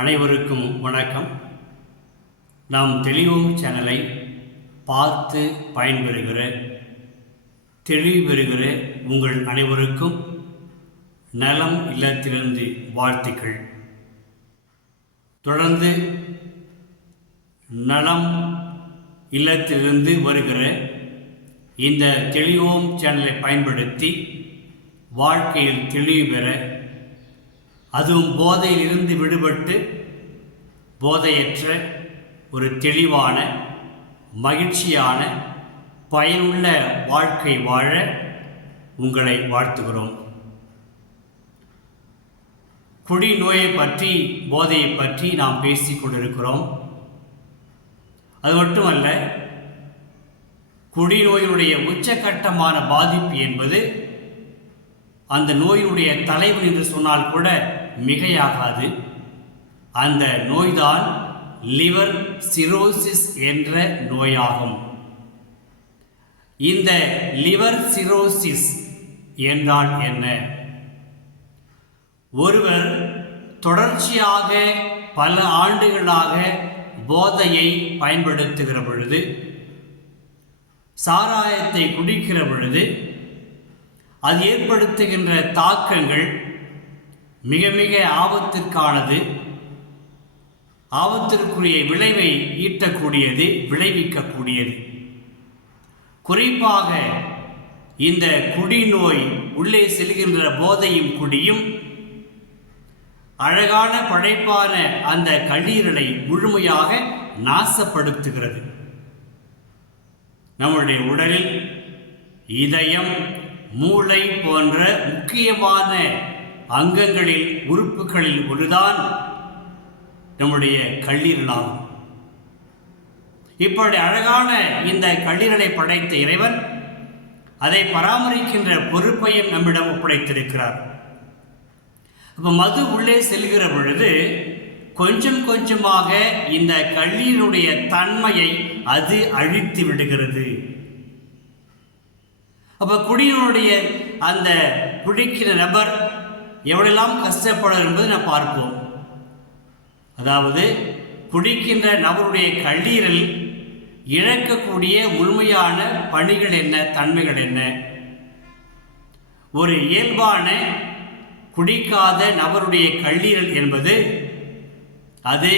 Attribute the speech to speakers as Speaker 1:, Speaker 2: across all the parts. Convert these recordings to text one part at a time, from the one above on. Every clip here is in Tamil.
Speaker 1: அனைவருக்கும் வணக்கம். நாம் தெளிவோம் சேனலை பார்த்து பயன்பெறுகிற தெளிவு பெறுகிற உங்கள் அனைவருக்கும் நலம் இல்லத்திலிருந்து வாழ்த்துக்கள். தொடர்ந்து நலம் இல்லத்திலிருந்து வருகிற இந்த தெளிவோம் சேனலை பயன்படுத்தி வாழ்க்கையில் தெளிவு பெற அதுவும் போதையிலிருந்து விடுபட்டு போதையற்ற ஒரு தெளிவான மகிழ்ச்சியான பயனுள்ள வாழ்க்கை வாழ உங்களை வாழ்த்துகிறோம். குடிநோயை பற்றி போதையை பற்றி நாம் பேசிக் கொண்டிருக்கிறோம். அது மட்டுமல்ல குடிநோயினுடைய உச்சகட்டமான பாதிப்பு என்பது அந்த நோயினுடைய தலைவன் என்று சொன்னால் கூட மிகையாகாது. அந்த நோய்தான் லிவர் சிரோசிஸ் என்ற நோயாகும். இந்த லிவர் சிரோசிஸ் என்றால் என்ன? ஒருவர் தொடர்ச்சியாக பல ஆண்டுகளாக போதையை பயன்படுத்துகிற பொழுது சாராயத்தை குடிக்கிற பொழுது அது ஏற்படுத்துகின்ற தாக்கங்கள் மிக மிக ஆபத்திற்கானது. ஆபத்திற்குரிய விளைவை ஈட்டக்கூடியது விளைவிக்கக்கூடியது. குறிப்பாக இந்த குடிநோய் உள்ளே செல்கின்ற போதையும் குடியும் அழகான படைப்பான அந்த கல்லீரலை முழுமையாக நாசப்படுத்துகிறது. நம்முடைய உடலில் இதயம் மூளை போன்ற முக்கியமான அங்கங்களில் உறுப்புகளில் ஒன்றுதான் நம்முடைய கல்லீரலாகும். இப்படி அழகான இந்த கல்லீரலை படைத்த இறைவன் அதை பராமரிக்கின்ற பொறுப்பையும் நம்மிடம் ஒப்படைத்திருக்கிறார். அப்போ மது உள்ளே செல்கிற பொழுது கொஞ்சம் கொஞ்சமாக இந்த கல்லீரனுடைய தன்மையை அது அழித்து விடுகிறது. அப்போ குடியினுடைய அந்த குடிக்கிற நபர் எவ்வளெல்லாம் கஷ்டப்படும் என்பதை நான் பார்ப்போம். அதாவது குடிக்கின்ற நபருடைய கல்லீரல் இழக்கக்கூடிய உண்மையான பணிகள் என்ன தன்மைகள் என்ன? ஒரு இயல்பான குடிக்காத நபருடைய கல்லீரல் என்பது அது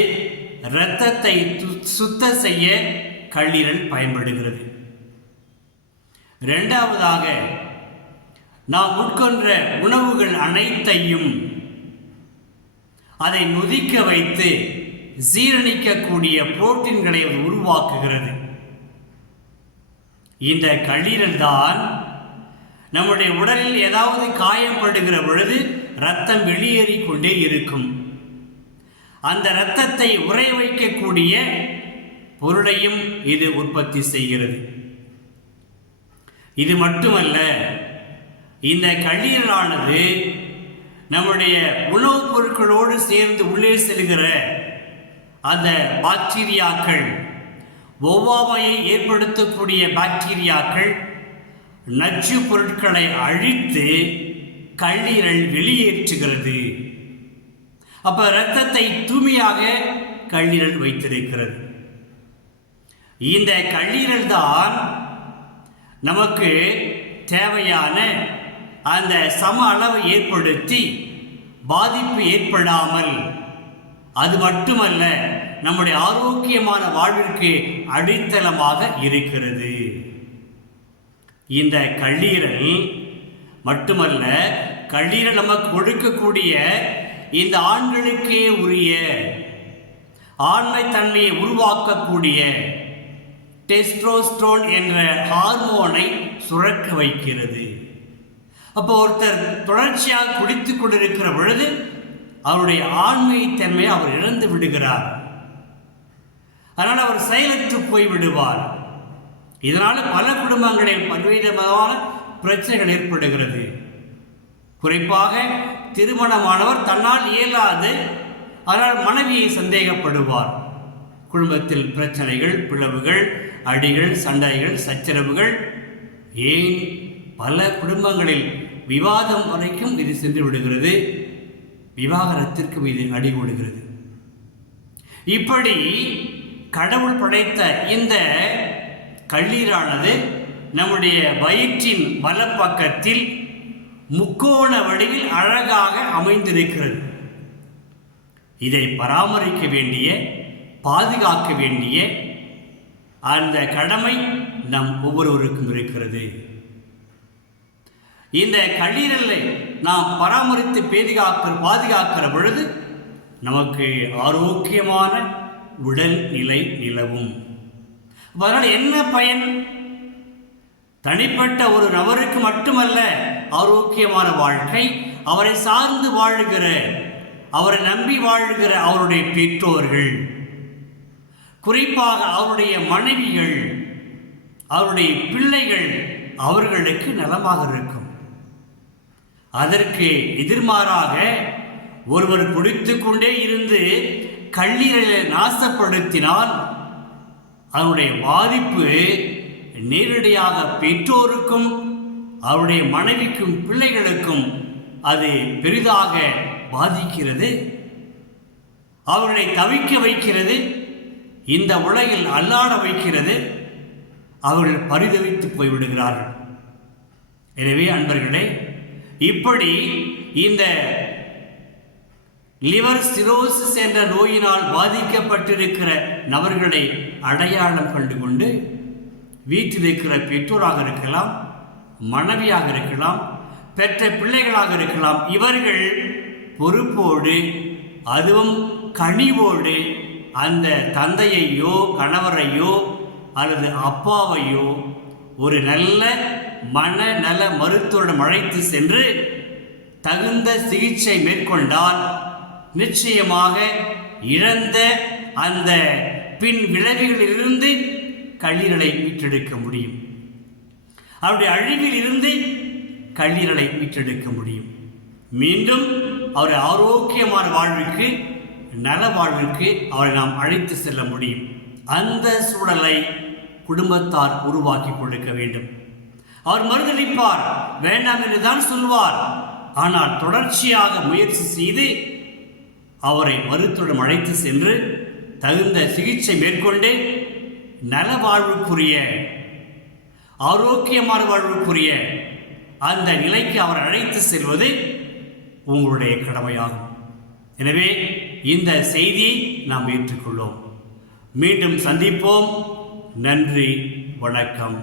Speaker 1: இரத்தத்தை சுத்த செய்ய கல்லீரல் பயன்படுகிறது. இரண்டாவதாக நாம் உட்கொன்ற உணவுகள் அனைத்தையும் அதை நொதிக்க வைத்து ஜீரணிக்கக்கூடிய புரோட்டீன்களை அது உருவாக்குகிறது. இந்த கல்லீரல் தான் நம்முடைய உடலில் ஏதாவது காயப்படுகிற பொழுது ரத்தம் வெளியேறிக்கொண்டே இருக்கும். அந்த இரத்தத்தை உறைய வைக்கக்கூடிய பொருளையும் இது உற்பத்தி செய்கிறது. இது மட்டுமல்ல இந்த கல்லீரலானது நம்முடைய உணவுப் பொருட்களோடு சேர்ந்து உள்ளே செல்கிற அந்த பாக்டீரியாக்கள் ஒவ்வாமையை ஏற்படுத்தக்கூடிய பாக்டீரியாக்கள் நச்சு பொருட்களை அழித்து கல்லீரல் வெளியேற்றுகிறது. அப்ப இரத்தத்தை தூய்மையாக கல்லீரல் வைத்திருக்கிறது. இந்த கல்லீரல் தான் நமக்கு தேவையான அந்த சம அளவை ஏற்படுத்தி பாதிப்பு ஏற்படாமல் அது மட்டுமல்ல நம்முடைய ஆரோக்கியமான வாழ்விற்கு அடித்தளமாக இருக்கிறது. இந்த கல்லீரல் மட்டுமல்ல கல்லீரல் நமக்கு கொடுக்கக்கூடிய இந்த ஆண்களுக்கே உரிய ஆண்மை தன்மையை உருவாக்கக்கூடிய டெஸ்ட்ரோஸ்டோன் என்ற ஹார்மோனை சுரக்க வைக்கிறது. அப்போ ஒருத்தர் தொடர்ச்சியாக குடித்து கொண்டிருக்கிற பொழுது அவருடைய ஆண்மை அவர் இழந்து விடுகிறார். அதனால் அவர் செயலற்று போய் விடுவார். இதனால் பல குடும்பங்களில் பல்வேறுமான பிரச்சனைகள் ஏற்படுகிறது. குறிப்பாக திருமணமானவர் தன்னால் இயலாது ஆனால் மனைவியை சந்தேகப்படுவார். குடும்பத்தில் பிரச்சனைகள் பிளவுகள் அடிகள் சண்டைகள் சச்சரவுகள் ஏன் பல குடும்பங்களில் விவாதம் வரைக்கும் இது சென்று விடுகிறது. விவாகரத்திற்கும் இது அடிகொடுகிறது இப்படி கடவுள் படைத்த இந்த கல்லீரானது நம்முடைய வயிற்றின் வலப்பக்கத்தில் முக்கோண வடிவில் அழகாக அமைந்திருக்கிறது. இதை பராமரிக்க வேண்டிய பாதுகாக்க வேண்டிய அந்த கடமை நம் ஒவ்வொருவருக்கும் இருக்கிறது. இந்த கல்லீரலை நாம் பராமரித்து பேதிகாக்கிற பாதுகாக்கிற பொழுது நமக்கு ஆரோக்கியமான உடல் நிலை நிலவும். அதனால் என்ன பயன்? தனிப்பட்ட ஒரு நபருக்கு மட்டுமல்ல ஆரோக்கியமான வாழ்க்கை அவரை சார்ந்து வாழுகிற அவரை நம்பி வாழுகிற அவருடைய பெற்றோர்கள் குறிப்பாக அவருடைய மனைவிகள் அவருடைய பிள்ளைகள் அவர்களுக்கு நலமாக இருக்கும். அதற்கு எதிர்மாறாக ஒருவர் குடித்து கொண்டே இருந்து கல்லீரலை நாசப்படுத்தினால் அவருடைய பாதிப்பு நேரடியாக பெற்றோருக்கும் அவருடைய மனைவிக்கும் பிள்ளைகளுக்கும் அது பெரிதாக பாதிக்கிறது. அவர்களை தவிக்க வைக்கிறது. இந்த உலகில் அல்லாட வைக்கிறது. அவர்கள் பரிதவித்து போய்விடுகிறார்கள். எனவே அன்பர்களே இப்படி இந்த லிவர் சிரோசிஸ் என்ற நோயினால் பாதிக்கப்பட்டிருக்கிற நபர்களை அடையாளம் கண்டு கொண்டு வீட்டில் இருக்கிற பெற்றோராக இருக்கலாம் மனைவியாக இருக்கலாம் பெற்ற பிள்ளைகளாக இருக்கலாம் இவர்கள் பொறுப்போடு அதுவும் கனிவோடு அந்த தந்தையையோ கணவரையோ அல்லது அப்பாவையோ ஒரு நல்ல மனநல மருத்துவரிடம் அழைத்து சென்று தகுந்த சிகிச்சை மேற்கொண்டால் நிச்சயமாக இழந்த அந்த பின் விளைவுகளிலிருந்து கல்லீரலை மீட்டெடுக்க முடியும். அவருடைய அழிவில் இருந்து கல்லீரலை மீட்டெடுக்க முடியும். மீண்டும் அவர் ஆரோக்கியமான வாழ்வுக்கு நல வாழ்விற்கு அவரை நாம் அழைத்து செல்ல முடியும். அந்த சூழலை குடும்பத்தார் உருவாக்கி கொடுக்க வேண்டும். அவர் மறுதளிப்பார் வேண்டாம் என்று தான் சொல்வார். ஆனால் தொடர்ச்சியாக முயற்சி செய்து அவரை மருத்துவம் அழைத்து சென்று தகுந்த சிகிச்சை மேற்கொண்டு நல வாழ்வுக்குரிய ஆரோக்கியமான வாழ்வுக்குரிய அந்த நிலைக்கு அவர் அழைத்து செல்வது உங்களுடைய கடமையாகும். எனவே இந்த செய்தியை நாம் ஏற்றுக்கொள்ளோம் மீண்டும் சந்திப்போம். நன்றி வணக்கம்.